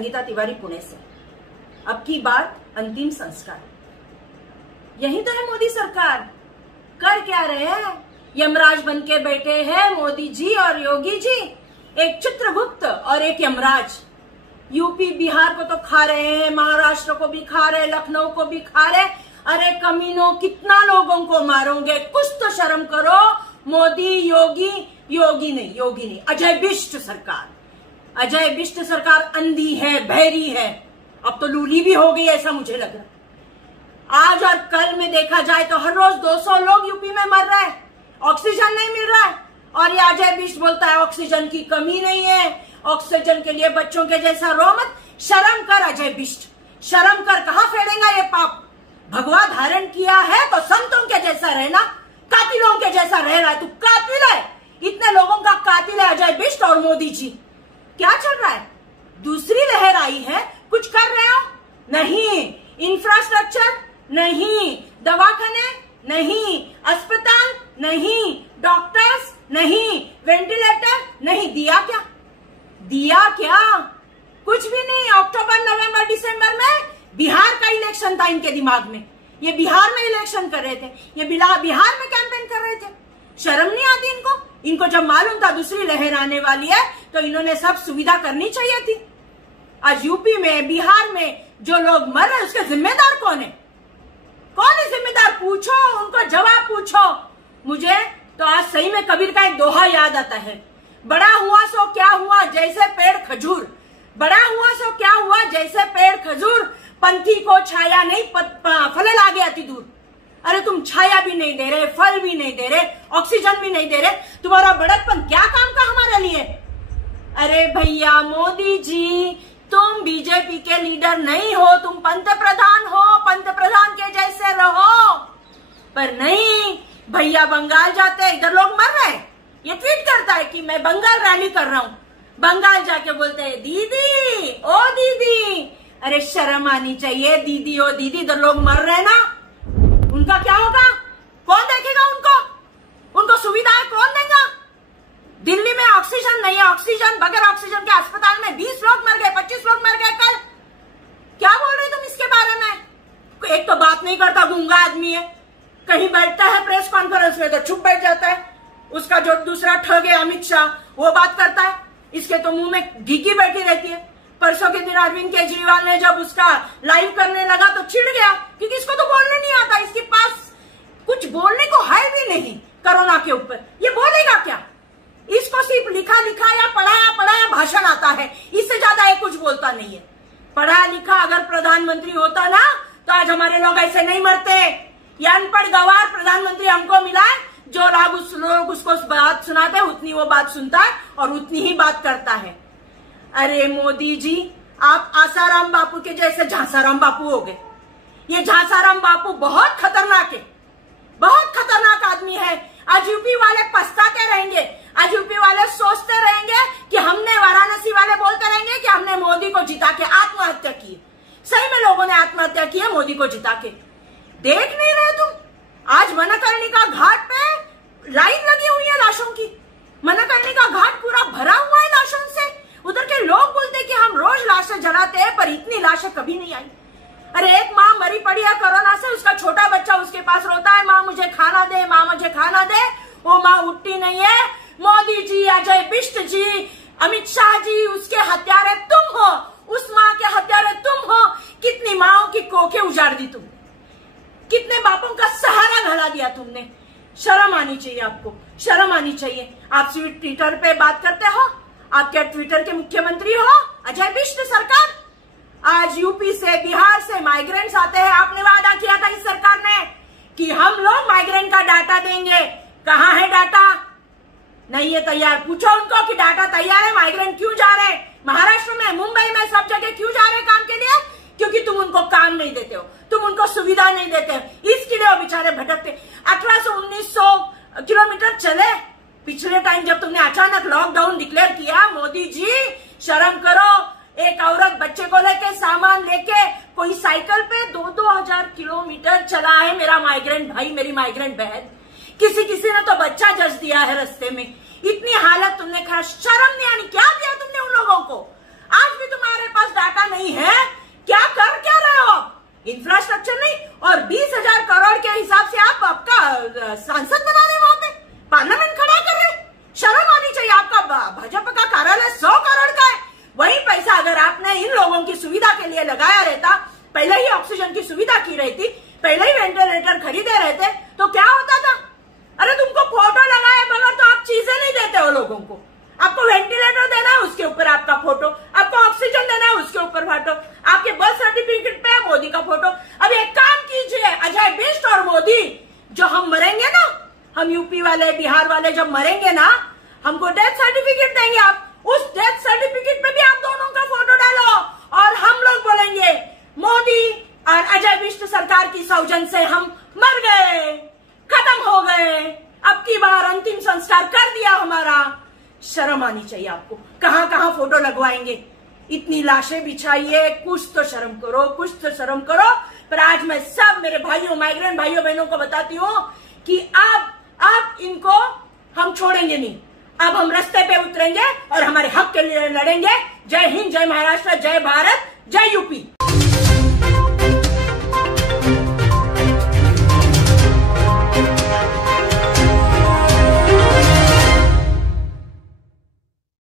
संगीता तिवारी पुणे से। अब की बात अंतिम संस्कार। यही तो है मोदी सरकार। कर क्या रहे हैं? यमराज बन के बैठे हैं मोदी जी और योगी जी, एक चित्रगुप्त और एक यमराज। यूपी बिहार को तो खा रहे हैं, महाराष्ट्र को भी खा रहे, लखनऊ को भी खा रहे। अरे कमीनों, कितना लोगों को मारोगे? कुछ तो शर्म करो। मोदी, योगी नहीं, अजय बिष्ट सरकार। अजय बिष्ट सरकार अंधी है, बहरी है, अब तो लूली भी हो गई ऐसा मुझे लग रहा। आज और कल में देखा जाए तो हर रोज 200 लोग यूपी में मर रहे हैं, ऑक्सीजन नहीं मिल रहा है। और ये अजय बिष्ट बोलता है ऑक्सीजन की कमी नहीं है, ऑक्सीजन के लिए बच्चों के जैसा रो मत। शर्म कर अजय बिष्ट, शर्म कर। कहां फेरेगा ये पाप? भगवा धारण किया है तो संतों के जैसा रहना, कातिलों के जैसा रह रहा है। तू कातिल है, इतने लोगों का कातिल है अजय बिष्ट और मोदी जी। क्या चल रहा है? दूसरी लहर आई है, कुछ कर रहे हो? नहीं। इंफ्रास्ट्रक्चर नहीं, दवाखाने नहीं, अस्पताल नहीं, डॉक्टर्स नहीं, वेंटिलेटर नहीं। दिया क्या? कुछ भी नहीं। अक्टूबर, नवंबर, दिसंबर में बिहार का इलेक्शन था इनके दिमाग में। ये बिहार में इलेक्शन कर रहे थे, ये बिहार में कैंपेन कर रहे थे। शर्म नहीं आती इनको? इनको जब मालूम था दूसरी लहर आने वाली है तो इन्होंने सब सुविधा करनी चाहिए थी। आज यूपी में, बिहार में जो लोग मर रहे हैं उसके जिम्मेदार कौन है? कौन है जिम्मेदार? पूछो उनको, जवाब पूछो। मुझे तो आज सही में कबीर का एक दोहा याद आता है, बड़ा हुआ सो क्या हुआ जैसे पेड़ खजूर। बड़ा हुआ सो क्या हुआ जैसे पेड़ खजूर, पंथी को छाया नहीं फल ला गया अति दूर। अरे तुम छाया भी नहीं दे रहे, फल भी नहीं दे रहे, ऑक्सीजन भी नहीं दे रहे, तुम्हारा बड़कपन क्या काम का हमारे लिए? अरे भैया मोदी जी, तुम बीजेपी के लीडर नहीं हो, तुम पंतप्रधान हो, पंतप्रधान के जैसे रहो। पर नहीं, भैया बंगाल जाते हैं, इधर लोग मर रहे हैं। ये ट्वीट करता है कि मैं बंगाल रैली कर रहा हूं, बंगाल जाके बोलते हैं दीदी, ओ दीदी। अरे शर्म आनी चाहिए, दीदी ओ दीदी। इधर लोग मर रहे हैं ना, उनका क्या होगा? कौन देखेगा उनको सुविधाएं कौन देगा? दिल्ली में ऑक्सीजन नहीं है, ऑक्सीजन, बगैर ऑक्सीजन के अस्पताल में 20 लोग मर गए, 25 लोग मर गए कल। क्या बोल रहे तुम इसके बारे में? एक तो बात नहीं करता, गूंगा आदमी है, कहीं बैठता है प्रेस कॉन्फ्रेंस में तो चुप बैठ जाता है। उसका जो दूसरा ठग है अमित शाह, वो बात करता है, इसके तो मुंह में घीकी बैठी रहती है। परसों के दिन अरविंद केजरीवाल ने जब उसका लाइव करने लगा तो चिढ़ गया, क्योंकि इसको तो बोलने नहीं आता, इसके पास कुछ बोलने को है भी नहीं कोरोना के ऊपर। ये बोलेगा क्या? इसको सिर्फ लिखा या पढ़ाया भाषण आता है, इससे ज्यादा ये कुछ बोलता नहीं है। पढ़ा लिखा अगर प्रधानमंत्री होता ना तो आज हमारे लोग ऐसे नहीं मरते। ये अनपढ़ गवार प्रधानमंत्री हमको मिला है, जो लोग उसको बात सुनाते हैं उतनी वो बात सुनता है और उतनी ही बात करता है। अरे मोदी जी, आप आसाराम बापू के जैसे झांसाराम बापू हो गए। ये झांसाराम बापू बहुत खतरनाक है, बहुत खतरनाक आदमी है। आज यूपी वाले पछताते रहेंगे, आज यूपी वाले सोचते रहेंगे कि हमने, वाराणसी वाले बोलते रहेंगे कि हमने मोदी को जिता के आत्महत्या की। सही में लोगों ने आत्महत्या की है मोदी को जिता के। देख नहीं रहे तुम? आज मणिकर्णिका घाट पे लाइन लगी हुई है लाशों की। मणिकर्णिका घाट पूरा भरा हुआ है लाशों से। उधर के लोग बोलते कि हम रोज लाशें जलाते हैं, पर इतनी लाशें कभी नहीं आई। अरे एक माँ मरी पड़ी है कोरोना से, उसका छोटा बच्चा उसके पास रोता है, माँ मुझे खाना दे, माँ मुझे खाना दे। वो माँ उठती नहीं है। मोदी जी, अजय बिष्ट जी, अमित शाह जी, उसके हत्यारे तुम हो, उस माँ के हत्यारे तुम हो। कितनी माओं की कोखें उजाड़ दी तुमने, कितने बापों का सहारा घला दिया तुमने। शर्म आनी चाहिए आपको, शर्म आनी चाहिए। आप सिर्फ ट्विटर पे बात करते हो, आप क्या ट्विटर के मुख्यमंत्री हो? अजय बिष्ट सरकार। आज यूपी से, बिहार से माइग्रेंट्स आते हैं। आपने वादा किया था इस सरकार ने कि हम लोग माइग्रेंट का डाटा देंगे। कहाँ है डाटा? नहीं है तैयार। पूछो उनको कि डाटा तैयार है, माइग्रेंट क्यों जा रहे हैं? महाराष्ट्र में, मुंबई में, सब जगह क्यों जा रहे हैं काम के लिए? क्योंकि तुम उनको काम नहीं देते हो, तुम उनको सुविधा नहीं देते हो, इसके लिए वो बेचारे भटकते। 1800-1900 किलोमीटर चले पिछले टाइम जब तुमने अचानक लॉकडाउन डिक्लेयर किया। मोदी जी शर्म करो। एक औरत बच्चे को लेके, सामान लेके, कोई साइकिल पे 2-2 हजार किलोमीटर चला है मेरा माइग्रेंट भाई, मेरी माइग्रेंट बहन। किसी ने तो बच्चा जज दिया है रास्ते में। इतनी हालत तुमने खा, शर्म नहीं आनी? क्या दिया तुमने उन लोगों को? आज भी तुम्हारे पास डाटा नहीं है? क्या कर क्या रहे हो? इंफ्रास्ट्रक्चर नहीं और 20,000 करोड़ के हिसाब से आप आपका सांसद बना रहे, वहां पे पार्लियामेंट खड़ा कर रहे। शर्म आनी चाहिए। आपका भाजपा का कार्यालय 100 करोड़ का है। वही पैसा अगर आपने इन लोगों की सुविधा के लिए लगाया रहता, पहले ही ऑक्सीजन की सुविधा की रहती, पहले ही वेंटिलेटर खरीदे रहते, तो क्या होता था? अरे तुमको फोटो लगाए बगैर तो आप चीजें नहीं देते हो लोगों को। आपको वेंटिलेटर देना है, उसके ऊपर आपका फोटो। आपको ऑक्सीजन देना है, उसके ऊपर फोटो। आपके बर्थ सर्टिफिकेट पे है मोदी का फोटो। अब एक काम कीजिए, अजय बिष्ट और मोदी, जो हम मरेंगे ना, हम यूपी वाले बिहार वाले जब मरेंगे ना, हमको डेथ सर्टिफिकेट देंगे। आप उस डेथ सर्टिफिकेट पे भी आप दोनों का फोटो डालो और हम लोग बोलेंगे मोदी और अजय बिष्ट सरकार की सौजन से हम मर गए, खत्म हो गए, अब की बार अंतिम संस्कार कर दिया हमारा। शर्म आनी चाहिए आपको। कहां कहां फोटो लगवाएंगे? इतनी लाशें बिछाइए, कुछ तो शर्म करो, कुछ तो शर्म करो। पर आज मैं सब मेरे भाइयों, माइग्रेंट भाइयों बहनों को बताती हूँ कि अब इनको हम छोड़ेंगे नहीं। अब हम रास्ते पे उतरेंगे और हमारे हक के लिए लड़ेंगे। जय हिंद, जय महाराष्ट्र, जय भारत, जय यूपी।